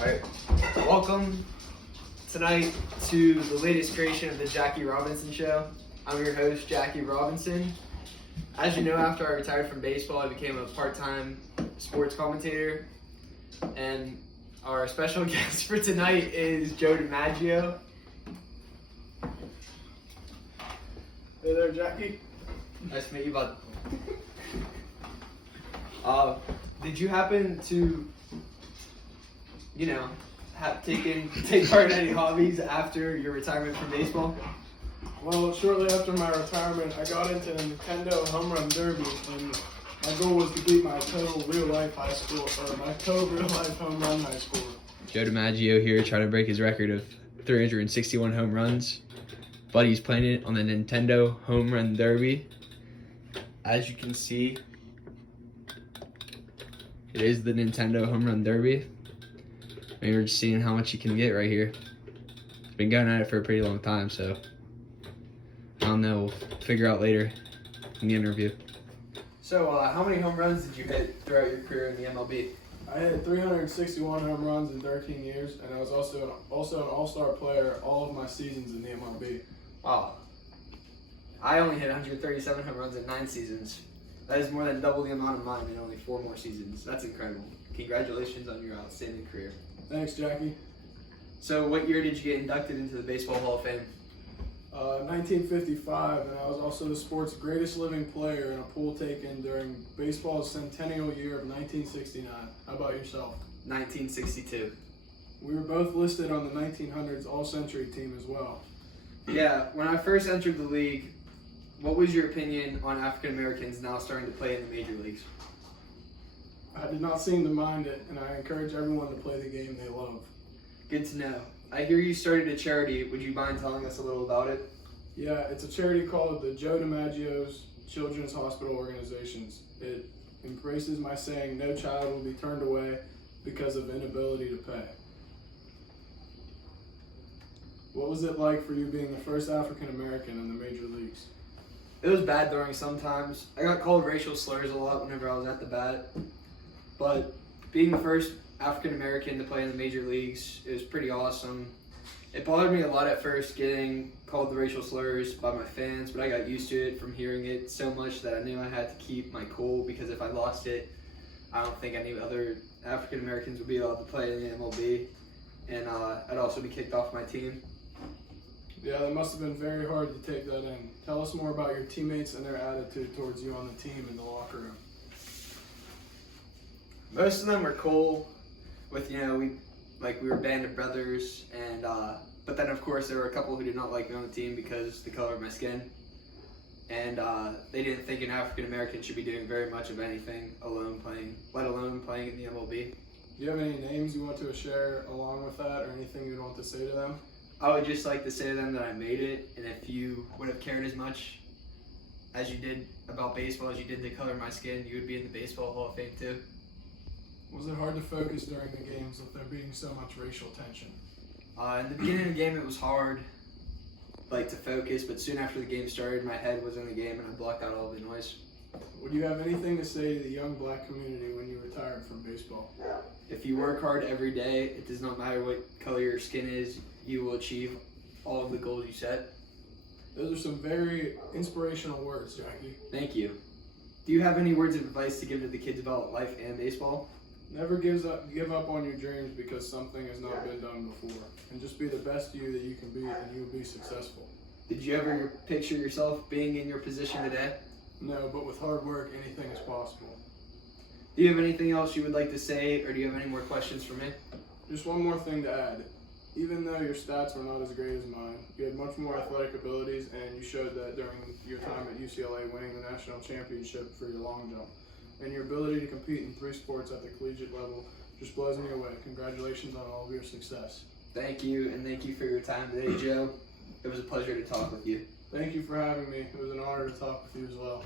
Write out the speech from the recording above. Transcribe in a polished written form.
Alright, welcome tonight to the latest creation of the Jackie Robinson Show. I'm your host, Jackie Robinson. As you know, after I retired from baseball, I became a part-time sports commentator. And our special guest for tonight is Joe DiMaggio. Hey there, Jackie. Nice to meet you, bud. Did you happen to, take part in any hobbies after your retirement from baseball? Well, shortly after my retirement, I got into the Nintendo Home Run Derby, and my goal was to beat my total real-life home run high score. Joe DiMaggio here trying to break his record of 361 home runs. Buddy's playing it on the Nintendo Home Run Derby. As you can see, it is the Nintendo Home Run Derby. And we're just seeing how much you can get right here. It's been going at it for a pretty long time, so I don't know. We'll figure out later in the interview. So, how many home runs did you hit throughout your career in the MLB? I hit 361 home runs in 13 years, and I was also an all-star player all of my seasons in the MLB. Wow. I only hit 137 home runs in 9 seasons. That is more than double the amount of mine in only 4 more seasons. That's incredible. Congratulations on your outstanding career. Thanks, Jackie. So, what year did you get inducted into the Baseball Hall of Fame? 1955, and I was also the sport's greatest living player in a poll taken during baseball's centennial year of 1969. How about yourself? 1962. We were both listed on the 1900s All-Century team as well. Yeah, when I first entered the league, what was your opinion on African Americans now starting to play in the major leagues? I did not seem to mind it, and I encourage everyone to play the game they love. Good to know. I hear you started a charity. Would you mind telling us a little about it? Yeah, it's a charity called the Joe DiMaggio's Children's Hospital Organizations. It embraces my saying, no child will be turned away because of inability to pay. What was it like for you being the first African American in the major leagues? It was bad during some times. I got called racial slurs a lot whenever I was at the bat. But being the first African American to play in the major leagues, it was pretty awesome. It bothered me a lot at first getting called the racial slurs by my fans, but I got used to it from hearing it so much that I knew I had to keep my cool, because if I lost it, I don't think any other African Americans would be allowed to play in the MLB, and I'd also be kicked off my team. Yeah, that must have been very hard to take that in. Tell us more about your teammates and their attitude towards you on the team in the locker room. Most of them were cool with, we were a band of brothers, and but then of course there were a couple who did not like me on the team because the color of my skin, and they didn't think an African American should be doing very much of anything let alone playing in the MLB. Do you have any names you want to share along with that, or anything you'd want to say to them? I would just like to say to them that I made it, and if you would have cared as much as you did about baseball as you did the color of my skin, you would be in the Baseball Hall of Fame too. Was it hard to focus during the games with there being so much racial tension? In the beginning of the game, it was hard, to focus, but soon after the game started, my head was in the game and I blocked out all the noise. Would you have anything to say to the young black community when you retired from baseball? If you work hard every day, it does not matter what color your skin is, you will achieve all of the goals you set. Those are some very inspirational words, Jackie. Thank you. Do you have any words of advice to give to the kids about life and baseball? Never give up on your dreams because something has not been done before. And just be the best you that you can be, and you will be successful. Did you ever picture yourself being in your position today? No, but with hard work, anything is possible. Do you have anything else you would like to say, or do you have any more questions for me? Just one more thing to add. Even though your stats were not as great as mine, you had much more athletic abilities, and you showed that during your time at UCLA winning the national championship for your long jump. And your ability to compete in 3 sports at the collegiate level just blows me away. Congratulations on all of your success. Thank you, and thank you for your time today, Joe. It was a pleasure to talk with you. Thank you for having me. It was an honor to talk with you as well.